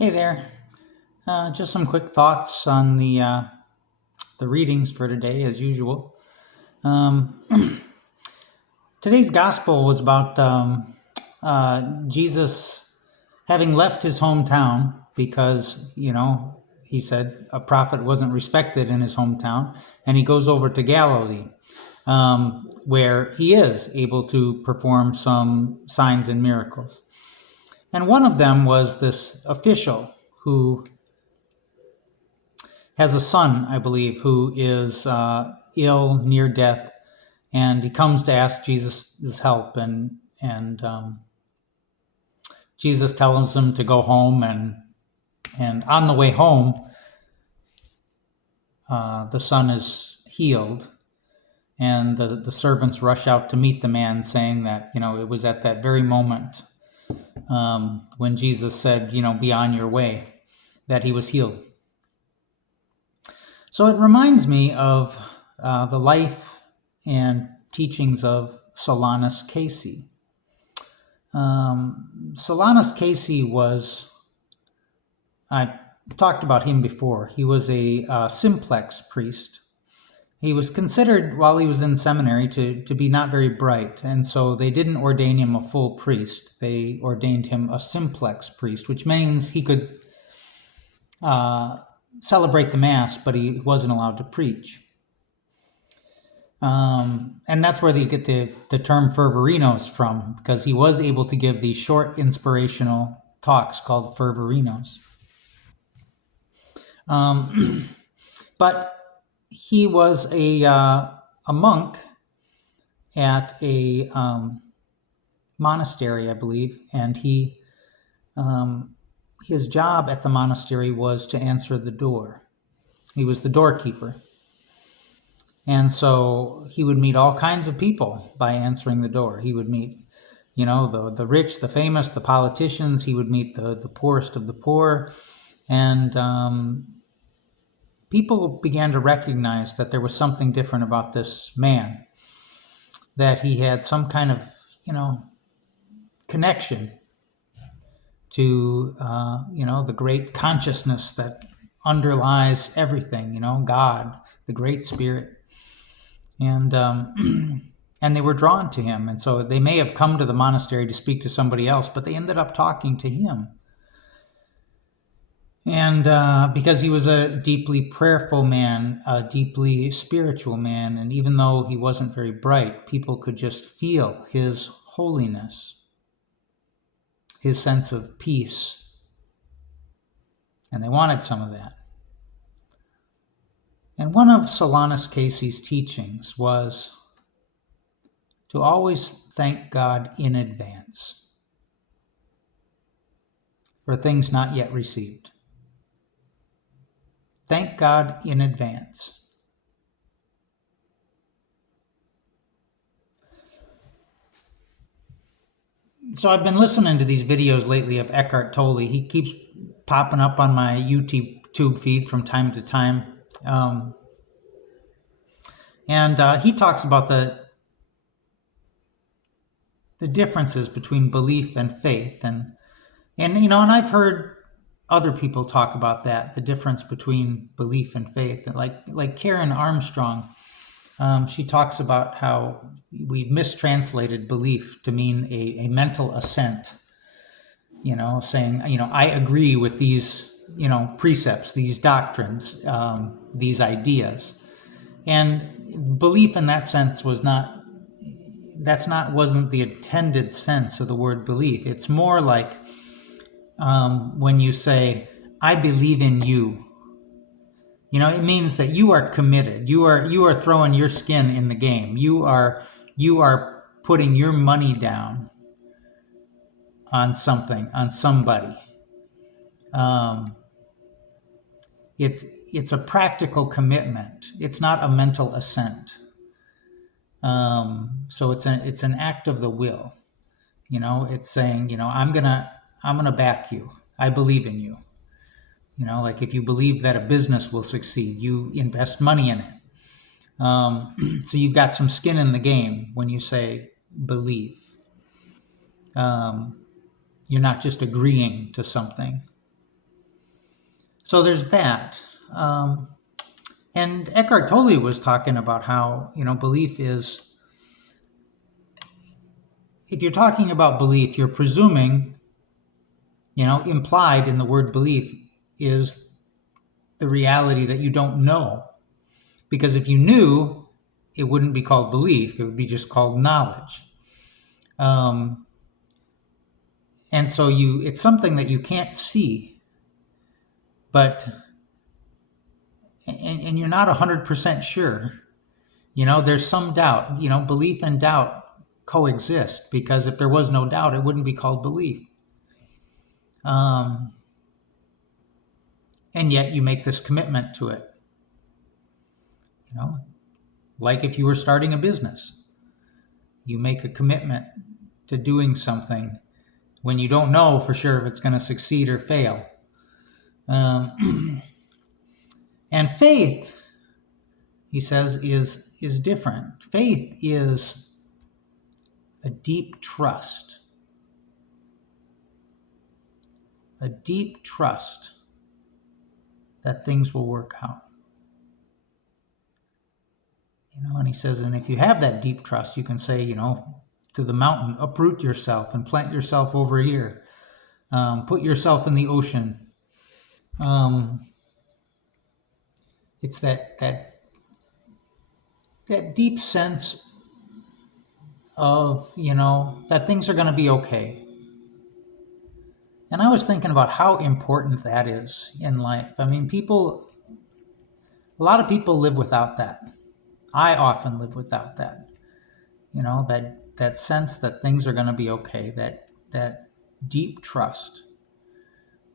Hey there. Just some quick thoughts on the readings for today, as usual. Um, Today's gospel was about Jesus having left his hometown because he said a prophet wasn't respected in his hometown, and he goes over to Galilee, where he is able to perform some signs and miracles. And one of them was this official who has a son, I believe, who is ill, near death, and he comes to ask Jesus' help, and Jesus tells him to go home, and on the way home, the son is healed, and the servants rush out to meet the man, saying that it was at that very moment when Jesus said, be on your way, that he was healed. So it reminds me of the life and teachings of Solanus Casey. Solanus Casey I talked about him before. He was a simplex priest. He was considered, while he was in seminary, to be not very bright, and so they didn't ordain him a full priest. They ordained him a simplex priest, which means he could celebrate the Mass, but he wasn't allowed to preach. And that's where they get the term Fervorinos from, because he was able to give these short inspirational talks called Fervorinos. But he was a monk at a monastery, I believe, and his job at the monastery was to answer the door. He was the doorkeeper. And so he would meet all kinds of people by answering the door. He would meet, the rich, the famous, the politicians. He would meet the poorest of the poor. And people began to recognize that there was something different about this man, that he had some kind of, connection to, the great consciousness that underlies everything, God, the Great Spirit. And and they were drawn to him. And so they may have come to the monastery to speak to somebody else, but they ended up talking to him. And because he was a deeply prayerful man, a deeply spiritual man, and even though he wasn't very bright, people could just feel his holiness, his sense of peace. And they wanted some of that. And one of Solanus Casey's teachings was to always thank God in advance for things not yet received. Thank God in advance. So I've been listening to these videos lately of Eckhart Tolle. He keeps popping up on my YouTube feed from time to time. And he talks about the differences between belief and faith. And I've heard other people talk about that, the difference between belief and faith. And like Karen Armstrong, she talks about how we've mistranslated belief to mean a mental assent, saying, I agree with these, precepts, these doctrines, these ideas. And belief in that sense wasn't the intended sense of the word belief. It's more like when you say, I believe in you. It means that you are committed. You are throwing your skin in the game. You are putting your money down on something, on somebody. It's a practical commitment. It's not a mental assent. So it's an act of the will. It's saying, I'm gonna back you. I believe in you. Like if you believe that a business will succeed, you invest money in it. So you've got some skin in the game when you say believe. You're not just agreeing to something. So there's that. And Eckhart Tolle was talking about how, belief is, if you're talking about belief, you're presuming, implied in the word belief is the reality that you don't know. Because if you knew, it wouldn't be called belief, it would be just called knowledge. And so it's something that you can't see, but, and you're not 100% sure. There's some doubt. Belief and doubt coexist, because if there was no doubt, it wouldn't be called belief. And yet you make this commitment to it. Like if you were starting a business, you make a commitment to doing something when you don't know for sure if it's going to succeed or fail. And faith, he says, is different. Faith is a deep trust. A deep trust that things will work out. And he says, and if you have that deep trust, you can say, to the mountain, uproot yourself and plant yourself over here. Put yourself in the ocean. It's that deep sense of, that things are going to be okay. And I was thinking about how important that is in life. I mean, a lot of people live without that. I often live without that. That sense that things are going to be okay, that deep trust,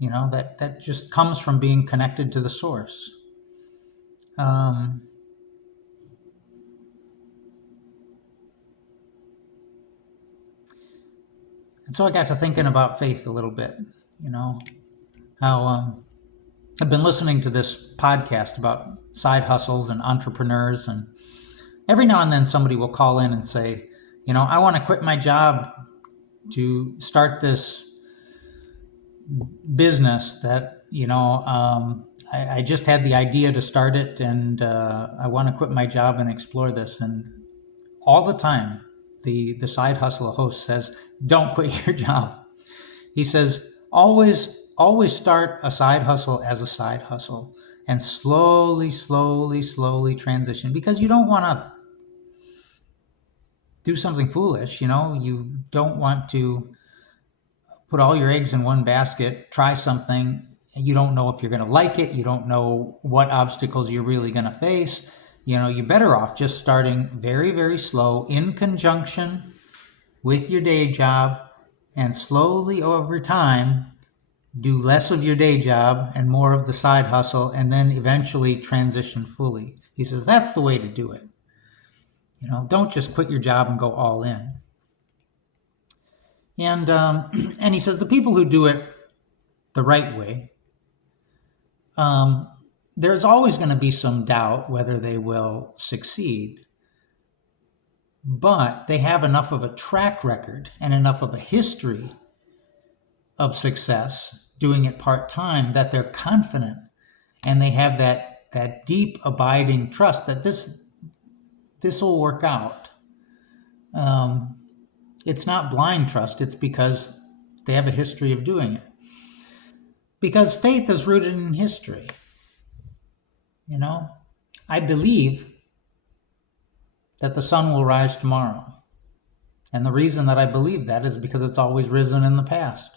that just comes from being connected to the source. And so I got to thinking about faith a little bit, how I've been listening to this podcast about side hustles and entrepreneurs, and every now and then somebody will call in and say, I want to quit my job to start this business that, I just had the idea to start it, and I want to quit my job and explore this. And all the time, the side hustle host says, don't quit your job. He says, always start a side hustle as a side hustle and slowly transition, because you don't want to do something foolish. You don't want to put all your eggs in one basket, try something, and you don't know if you're going to like it. You don't know what obstacles you're really going to face. You're better off just starting very, very slow in conjunction with your day job, and slowly over time do less of your day job and more of the side hustle, and then eventually transition fully. He says that's the way to do it. Don't just quit your job and go all in. And and he says the people who do it the right way, there's always going to be some doubt whether they will succeed, but they have enough of a track record and enough of a history of success doing it part-time that they're confident, and they have that deep abiding trust that this will work out. It's not blind trust, it's because they have a history of doing it. Because faith is rooted in history. I believe that the sun will rise tomorrow. And the reason that I believe that is because it's always risen in the past.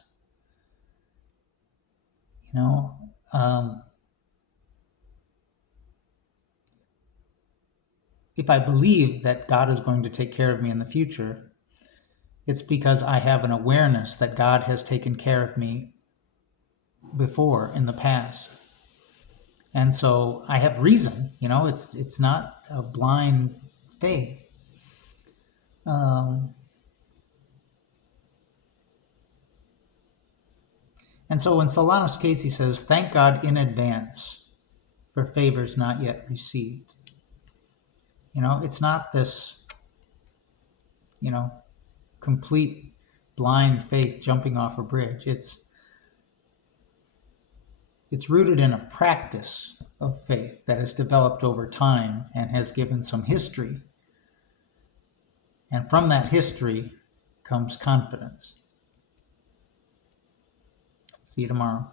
If I believe that God is going to take care of me in the future, it's because I have an awareness that God has taken care of me before in the past. And so I have reason, it's not a blind faith. And so in Solano's case, he says, thank God in advance for favors not yet received. It's not this, complete blind faith jumping off a bridge. It's It's rooted in a practice of faith that has developed over time and has given some history. And from that history comes confidence. See you tomorrow.